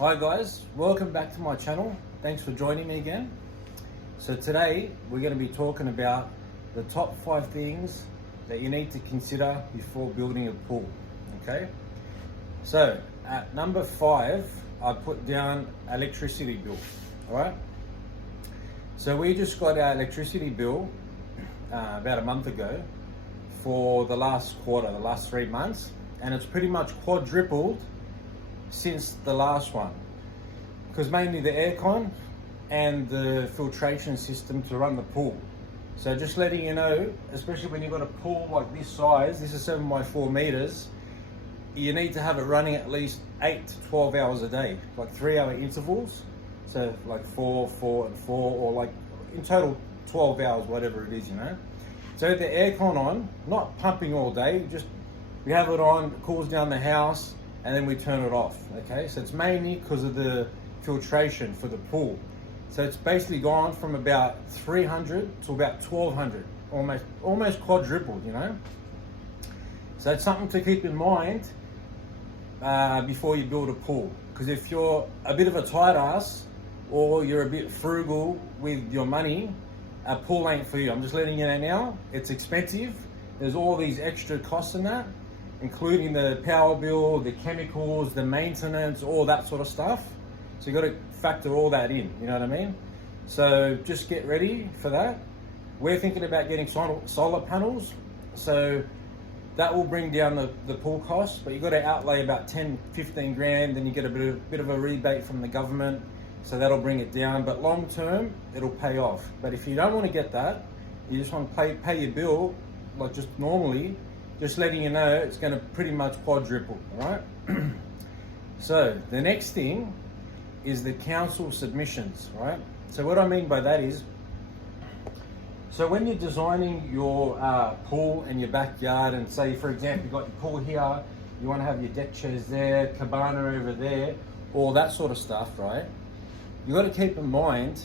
Hi guys, welcome back to my channel. Thanks for joining me again. So today we're going to be talking about the top 5 things that you need to consider before building a pool. Okay, so at number 5 I put down electricity bill. All right, so we just got our electricity bill about a month ago for the last quarter, the last 3 months, and it's pretty much quadrupled since the last one, because mainly the aircon and the filtration system to run the pool. So just letting you know, especially when you've got a pool like this size, this is 7 by 4 meters, you need to have it running at least 8 to 12 hours a day, like 3-hour intervals. So like 4, 4 and 4, or like in total 12 hours, whatever it is, you know. So the aircon on, not pumping all day, just we have it on, it cools down the house, and then we turn it off. Okay, so it's mainly because of the filtration for the pool. So it's basically gone from about 300 to about 1200, almost quadrupled, you know. So it's something to keep in mind before you build a pool, because if you're a bit of a tight ass or you're a bit frugal with your money, a pool ain't for you. I'm just letting you know now, it's expensive. There's all these extra costs in that, including the power bill, the chemicals, the maintenance, all that sort of stuff. So you got to factor all that in, you know what I mean? So just get ready for that. We're thinking about getting solar panels, so that will bring down the pool costs, but you got to outlay about 10-15 grand, then you get a bit of a rebate from the government, so that'll bring it down. But long term, it'll pay off. But if you don't want to get that, you just want to pay your bill like just normally, just letting you know it's going to pretty much quadruple, all right? So the next thing is the council submissions, right? So what I mean by that is, so when you're designing your pool and your backyard, and say for example, you've got your pool here, you want to have your deck chairs there, cabana over there, all that sort of stuff, right? You got to keep in mind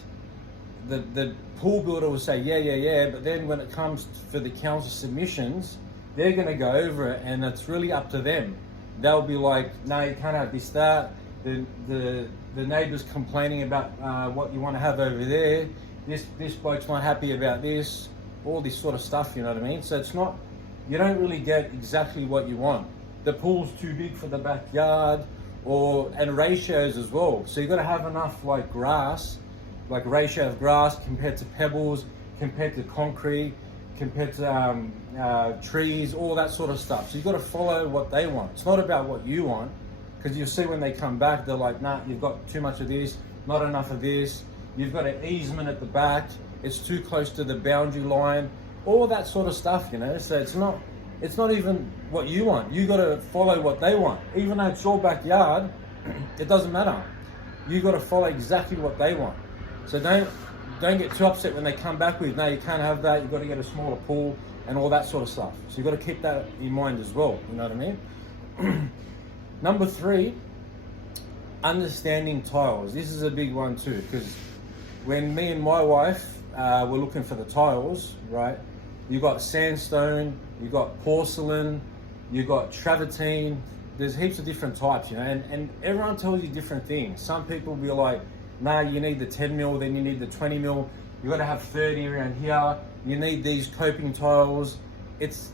the pool builder will say, yeah, but then when it comes for the council submissions, they're going to go over it, and it's really up to them. They'll be like, no, you can't have this, that. The neighbour's complaining about what you want to have over there. This bloke's not happy about this. All this sort of stuff, you know what I mean? So it's not, you don't really get exactly what you want. The pool's too big for the backyard, and ratios as well. So you've got to have enough like grass, like ratio of grass compared to pebbles, compared to concrete, compared to trees, all that sort of stuff. So you've got to follow what they want. It's not about what you want, because you'll see when they come back, they're like, nah, you've got too much of this, not enough of this. You've got an easement at the back, it's too close to the boundary line, all that sort of stuff, you know. So it's not even what you want. You got to follow what they want. Even though it's your backyard, it doesn't matter. You got to follow exactly what they want. So don't get too upset when they come back with, no, you can't have that, you've got to get a smaller pool and all that sort of stuff. So you've got to keep that in mind as well, you know what I mean? Number 3, understanding tiles. This is a big one too, because when me and my wife were looking for the tiles, right, you got sandstone, you got porcelain, you got travertine, there's heaps of different types, you know, and everyone tells you different things. Some people will be like, nah, you need the 10 mil, then you need the 20 mil, you got to have 30 around here, you need these coping tiles. It's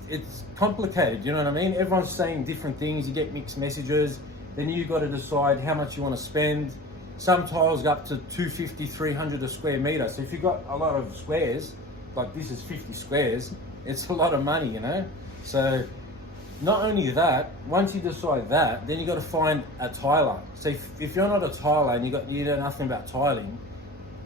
complicated, you know what I mean? Everyone's saying different things, you get mixed messages, then you got to decide how much you want to spend. Some tiles go up to 250, 300 a square meter. So if you've got a lot of squares, like this is 50 squares, it's a lot of money, you know? So not only that, once you decide that, then you got to find a tiler. So if you're not a tiler and you know nothing about tiling,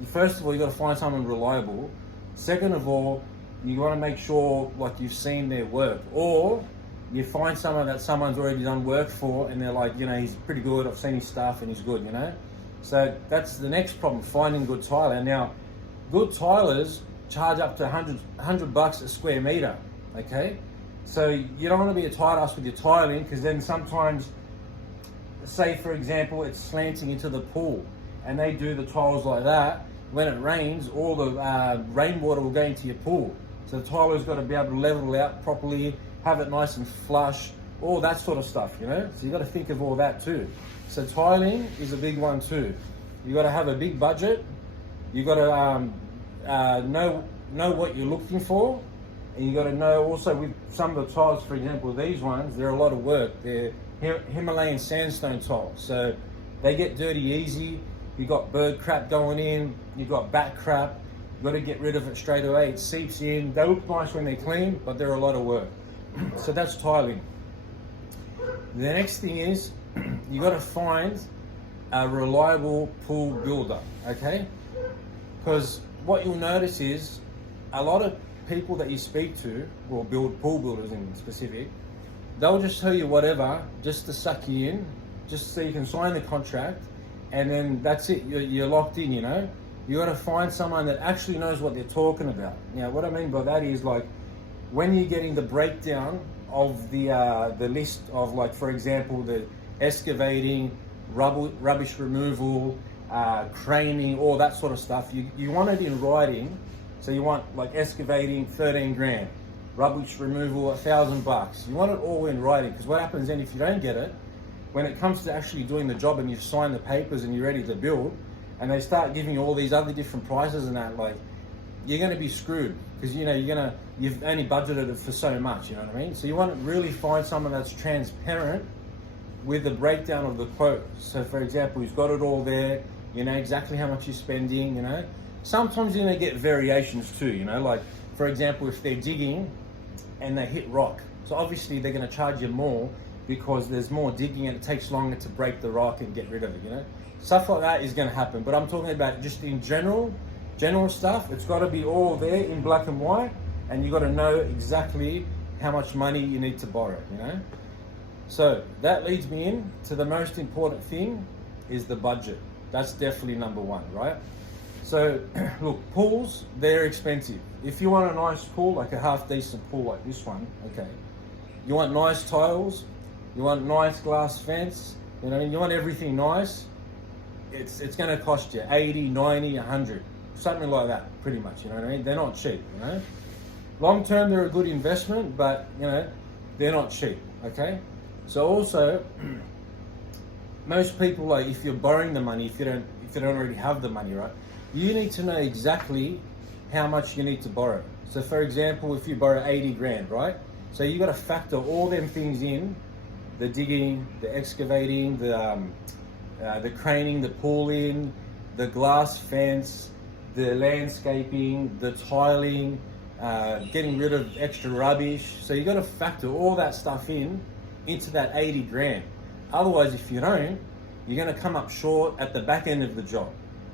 first of all, you got to find someone reliable. Second of all, you want to make sure like you've seen their work, or you find someone that someone's already done work for and they're like, you know, he's pretty good, I've seen his stuff and he's good, you know? So that's the next problem, finding good tiler. Now, good tilers charge up to 100 bucks a square meter, okay? So you don't want to be a tight ass with your tiling, because then sometimes, say for example, it's slanting into the pool and they do the tiles like that. When it rains, all the rainwater will go into your pool. So the tiler's got to be able to level it out properly, have it nice and flush, all that sort of stuff, you know. So you got to think of all that too. So tiling is a big one too. You got to have a big budget. You got to know what you're looking for, and you got to know also with some of the tiles. For example, these ones, they're a lot of work. They're Himalayan sandstone tiles, so they get dirty easy. You got bird crap going in. You got bat crap. You got to get rid of it straight away. It seeps in. They look nice when they're clean, but they're a lot of work. So that's tiling. The next thing is you got to find a reliable pool builder, okay? Because what you'll notice is a lot of people that you speak to, or pool builders in specific, they'll just tell you whatever just to suck you in, just so you can sign the contract, and then that's it. You're locked in, you know? You got to find someone that actually knows what they're talking about. Now, what I mean by that is, like, when you're getting the breakdown of the list of, like, for example, the excavating, rubbish removal, craning, all that sort of stuff, you want it in writing. So you want, like, excavating 13 grand, rubbish removal $1,000. You want it all in writing, because what happens then if you don't get it, when it comes to actually doing the job and you've signed the papers and you're ready to build, and they start giving you all these other different prices and that, like, you're going to be screwed, because you know you've only budgeted it for so much. You know what I mean? So you want to really find someone that's transparent with the breakdown of the quote. So for example, who's got it all there, you know exactly how much you're spending, you know. Sometimes you're going to get variations too, you know, like for example, if they're digging and they hit rock, so obviously they're going to charge you more because there's more digging and it takes longer to break the rock and get rid of it, you know. Stuff like that is going to happen, but I'm talking about just in general stuff. It's got to be all there in black and white, and you got to know exactly how much money you need to borrow, you know. So that leads me in to the most important thing, is the budget. That's definitely number one, right? So look, pools, they're expensive. If you want a nice pool, like a half decent pool like this one, okay, you want nice tiles, you want nice glass fence, you know, you want everything nice, it's going to cost you 80, 90, 100, something like that, pretty much, you know what I mean? They're not cheap, you know. Long term, they're a good investment, but, you know, they're not cheap, okay? So also, most people, like, if you're borrowing the money, if you don't already have the money, right, you need to know exactly how much you need to borrow. So for example, if you borrow 80 grand, right? So you got to factor all them things in: the digging, the excavating, the craning, the pooling, the glass fence, the landscaping, the tiling, getting rid of extra rubbish. So you got to factor all that stuff into that 80 grand. Otherwise, if you don't, you're going to come up short at the back end of the job,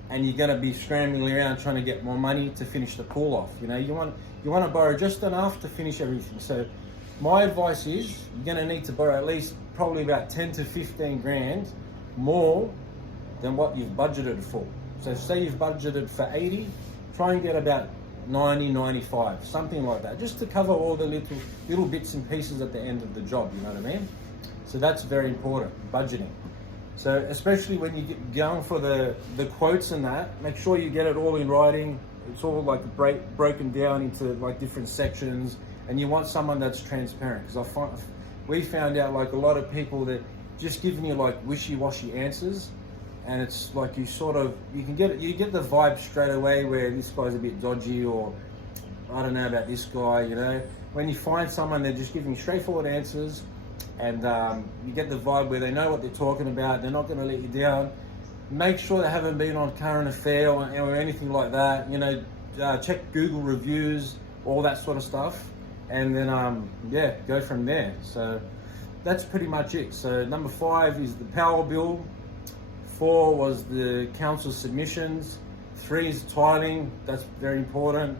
and you're going to be scrambling around trying to get more money to finish the pool off. You know, you want to borrow just enough to finish everything. So my advice is you're going to need to borrow at least probably about 10 to 15 grand more than what you've budgeted for. So say you've budgeted for 80, try and get about 90, 95, something like that, just to cover all the little bits and pieces at the end of the job, you know what I mean? So that's very important, budgeting. So especially when you get going for the quotes and that, make sure you get it all in writing. It's all like broken down into like different sections, and you want someone that's transparent, because we found out, like, a lot of people that just giving you like wishy-washy answers, and it's like you get the vibe straight away where this guy's a bit dodgy, or I don't know about this guy, you know. When you find someone, they're just giving straightforward answers, and you get the vibe where they know what they're talking about, they're not going to let you down. Make sure they haven't been on Current Affair or anything like that, you know. Check Google reviews, all that sort of stuff, and then yeah, go from there. So that's pretty much it. So number 5 is the power bill. 4 was the council submissions. 3 is tiling, that's very important.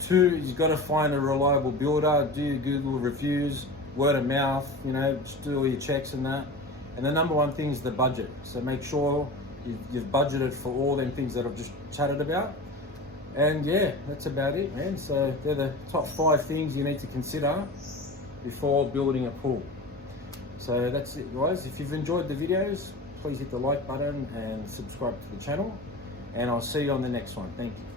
2, you've got to find a reliable builder, do your Google reviews, word of mouth, you know, just do all your checks and that. And the number 1 thing is the budget. So make sure you've budgeted for all them things that I've just chatted about. And yeah, that's about it, man. So they're the top 5 things you need to consider before building a pool. So that's it, guys. If you've enjoyed the videos, please hit the like button and subscribe to the channel. And I'll see you on the next one. Thank you.